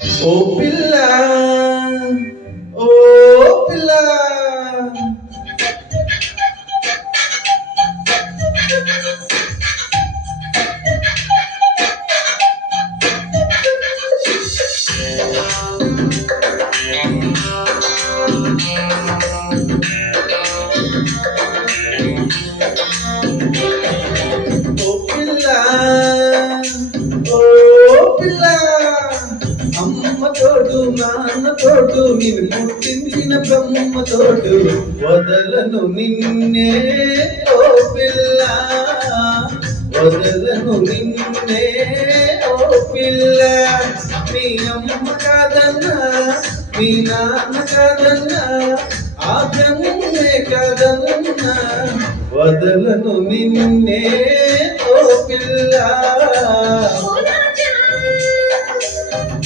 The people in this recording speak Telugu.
ఓ పిల్ల ఓ పిల్ల ఓ పిల్ల ఓ పిల్ల అమ్మ తోడు నాన్న తోడు నిన్ను పుట్టించిన బ్రహ్మ తోడు వదలను నిన్నే ఓ పిల్ల వదలను నిన్నే ఓ పిల్ల మీ అమ్మ కాదన్నా మీ నాన్న కాదన్నా ఆ బ్రహ్మే కాదన్నా వదలను నిన్నే ఓ పిల్ల